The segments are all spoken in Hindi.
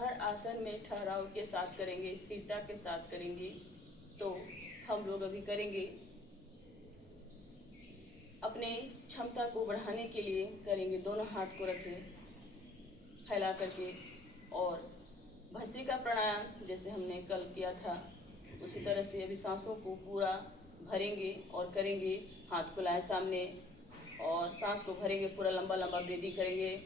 हर आसन में ठहराव के साथ करेंगे, स्थिरता के साथ करेंगे। तो हम लोग अभी करेंगे, अपने क्षमता को बढ़ाने के लिए करेंगे। दोनों हाथ को रखें फैला करके, और भस्त्रिका प्राणायाम जैसे हमने कल किया था उसी तरह से अभी सांसों को पूरा भरेंगे और करेंगे। हाथ को लाएं सामने और सांस को भरेंगे, पूरा लंबा लंबा ब्रीदिंग करेंगे।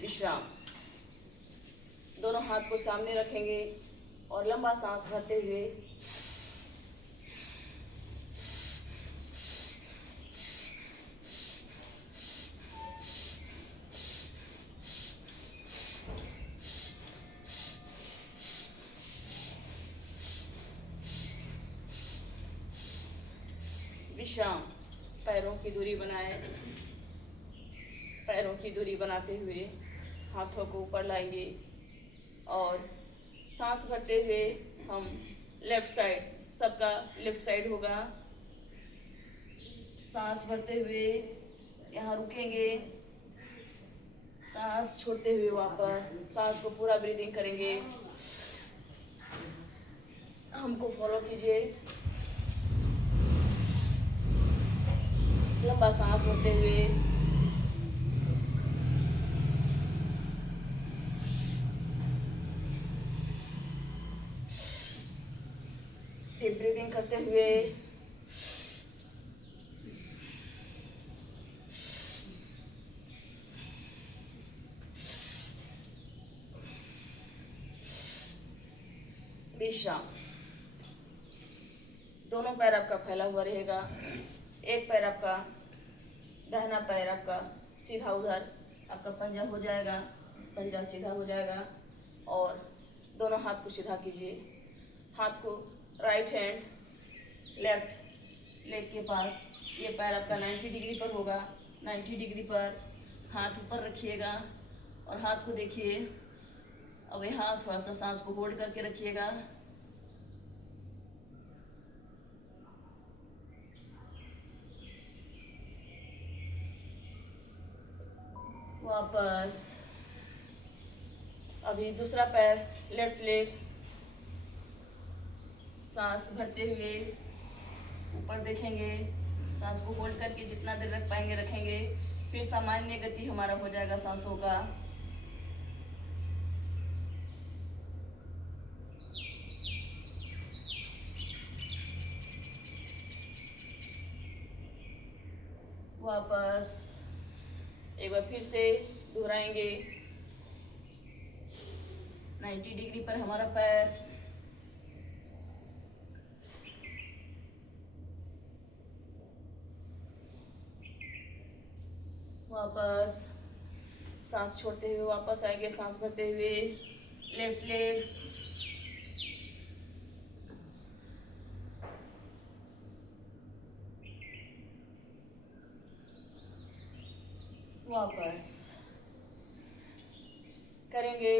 विश्राम। दोनों हाथ को सामने रखेंगे और लंबा सांस भरते हुए विश्राम। पैरों की दूरी बनाए, पैरों की दूरी बनाते हुए हाथों को ऊपर लाएंगे और सांस भरते हुए हम लेफ्ट साइड, सबका लेफ्ट साइड होगा। सांस भरते हुए यहाँ रुकेंगे, सांस छोड़ते हुए वापस सांस को पूरा ब्रीदिंग करेंगे। हमको फॉलो कीजिए। लंबा सांस भरते हुए डीप ब्रीदिंग करते हुए विश्राम। दोनों पैर आपका फैला हुआ रहेगा। एक पैर आपका, दाहिना पैर आपका सीधा उधर आपका पंजा हो जाएगा, पंजा सीधा हो जाएगा। और दोनों हाथ को सीधा कीजिए। हाथ को राइट हैंड लेफ्ट लेग के पास, ये पैर आपका 90 डिग्री पर होगा। 90 डिग्री पर हाथ ऊपर रखिएगा और हाथ को देखिए। अब यहाँ थोड़ा सा सांस को होल्ड करके रखिएगा। वापस अभी दूसरा पैर लेफ्ट लेग, सांस भरते हुए ऊपर देखेंगे। सांस को होल्ड करके जितना देर रख पाएंगे रखेंगे। फिर सामान्य गति हमारा हो जाएगा सांसों का। वापस एक बार फिर से दोहराएंगे। 90 डिग्री पर हमारा पैर, वापस सांस छोड़ते हुए वापस आएंगे। सांस भरते हुए लेफ्ट लेग, वापस करेंगे।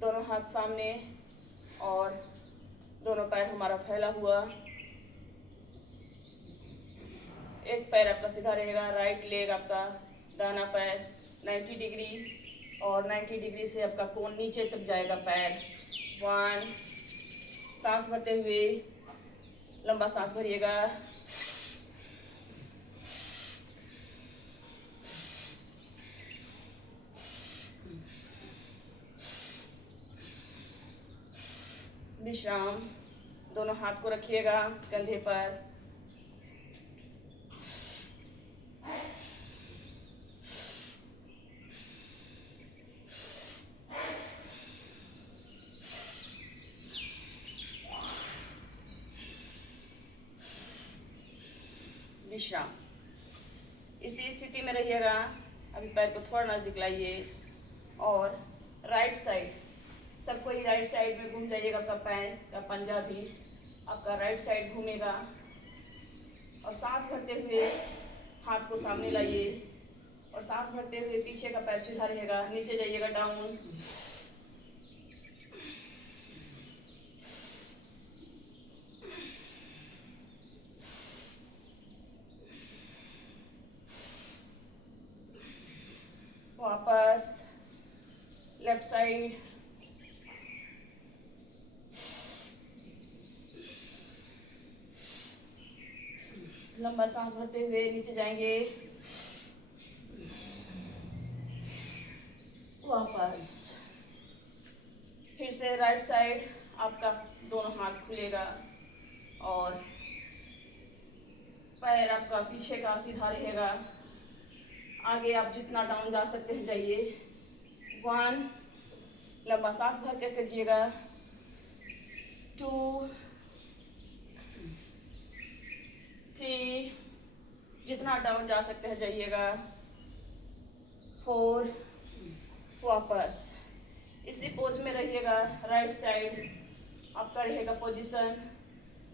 दोनों हाथ सामने और दोनों पैर हमारा फैला हुआ। एक पैर आपका सीधा रहेगा, राइट लेग आपका, दाना पैर 90 डिग्री, और 90 डिग्री से आपका कोण नीचे तक जाएगा पैर। 1, सांस भरते हुए लंबा सांस भरिएगा। विश्राम। दोनों हाथ को रखिएगा कंधे पर। विश्राम। इसी स्थिति में रहिएगा। अभी पैर को थोड़ा नजदीक लाइए और राइट साइड, सबको ही राइट साइड में घूम जाइएगा। आपका पैर का पंजा भी आपका राइट साइड घूमेगा। और सांस भरते हुए हाथ को सामने लाइए और सांस भरते हुए पीछे का पैर सीधा रहेगा, नीचे जाइएगा डाउन। वापस लेफ्ट साइड, लंबा सांस भरते हुए नीचे जाएंगे, वापस। फिर से राइट साइड आपका दोनों हाथ खुलेगा और पैर आपका पीछे का सीधा रहेगा। आगे आप जितना डाउन जा सकते हैं जाइए। 1, लंबा सांस भर कर कीजिएगा। 2, 3, जितना डाउन जा सकते हैं जाइएगा। 4, वापस। इसी पोज में रहिएगा। राइट साइड आपका रहेगा पोजीशन,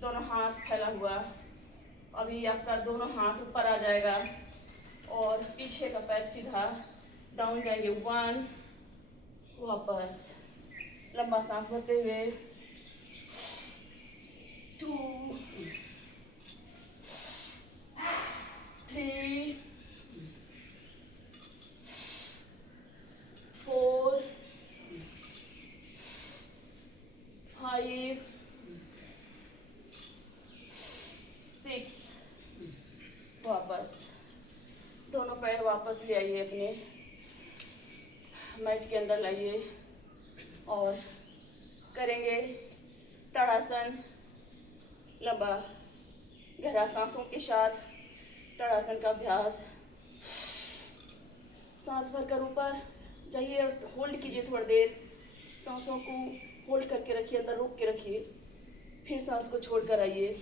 दोनों हाथ फैला हुआ। अभी आपका दोनों हाथ ऊपर आ जाएगा और पीछे का पैर सीधा डाउन जाएंगे। 1, वापस लंबा सांस भरते हुए। 2, 3, 4, 5, 6, वापस। दोनों पैर वापस ले आइए, अपने मैट के अंदर लाइए और करेंगे ताड़ासन। लंबा गहरा सांसों के साथ ताड़ासन का अभ्यास। सांस भरकर ऊपर जाइए, होल्ड कीजिए थोड़ी देर। सांसों को होल्ड करके रखिए, अंदर रोक के रखिए, फिर सांस को छोड़ कर आइए।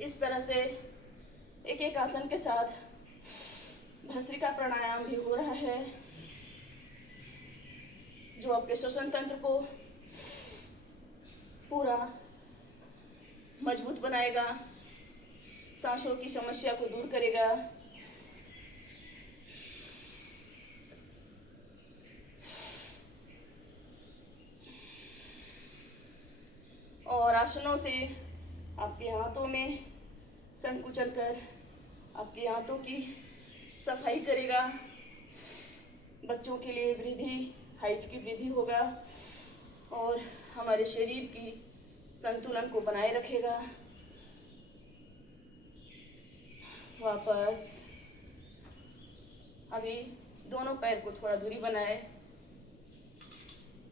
इस तरह से एक एक आसन के साथ भस्त्रिका प्राणायाम भी हो रहा है, जो आपके श्वसन तंत्र को पूरा मजबूत बनाएगा, सांसों की समस्या को दूर करेगा। और आसनों से आपके हाथों में संकुचन कर आपके हाथों की सफाई करेगा। बच्चों के लिए वृद्धि, हाइट की वृद्धि होगा और हमारे शरीर की संतुलन को बनाए रखेगा। वापस अभी दोनों पैर को थोड़ा दूरी बनाए।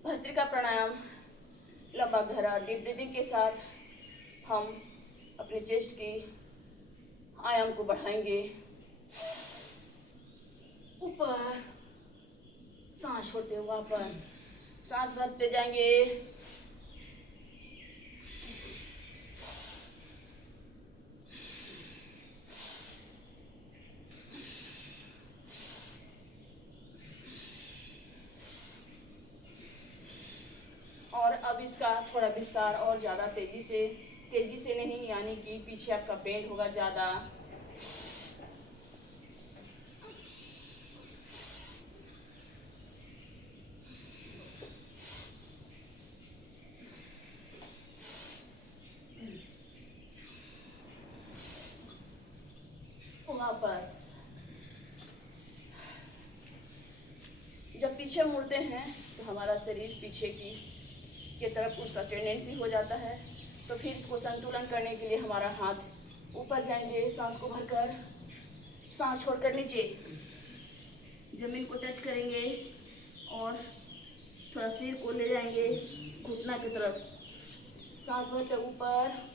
भस्त्रिका प्राणायाम लंबा गहरा डीप ब्रीदिंग के साथ हम अपने चेस्ट की आयाम को बढ़ाएंगे। ऊपर सांस छोड़ते हुए वापस सांस भरते जाएंगे। और अब इसका थोड़ा विस्तार और ज़्यादा तेज़ी से नहीं, यानी कि पीछे आपका बेंड होगा ज़्यादा। वापस जब पीछे मुड़ते हैं तो हमारा शरीर पीछे की तरफ उसका टेंडेंसी हो जाता है, तो फिर इसको संतुलन करने के लिए हमारा हाथ ऊपर जाएंगे। सांस को भरकर सांस छोड़कर नीचे जमीन को टच करेंगे और थोड़ा सिर को ले जाएंगे घुटना की तरफ। सांस भरकर ऊपर,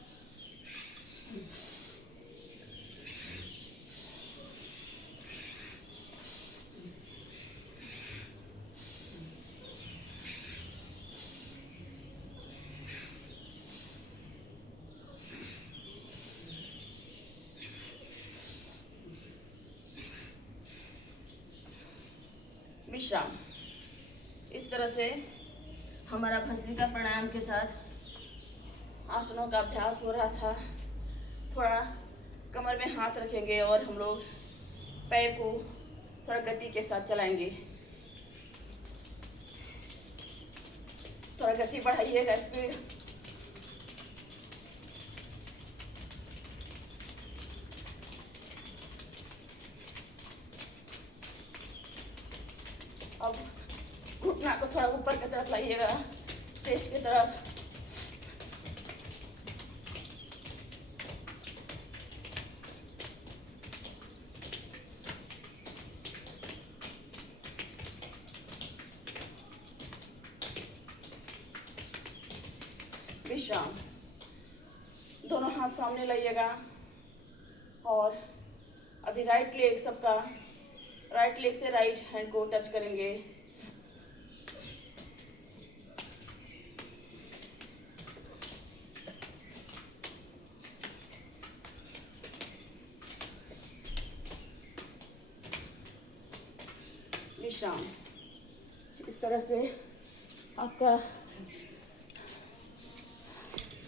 विश्राम। इस इस तरह से हमारा भस्त्रिका प्राणायाम के साथ आसनों का अभ्यास हो रहा था। थोड़ा कमर में हाथ रखेंगे और हम लोग पैर को थोड़ा गति के साथ चलाएंगे। थोड़ा गति बढ़ाइएगा, स्पीड। अब घुटना को थोड़ा ऊपर की तरफ लाइएगा, चेस्ट की तरफ। विश्राम। दोनों हाथ सामने लाइएगा और अभी राइट लेग सबका, राइट लेग से राइट हैंड को टच करेंगे। विश्राम। इस तरह से आपका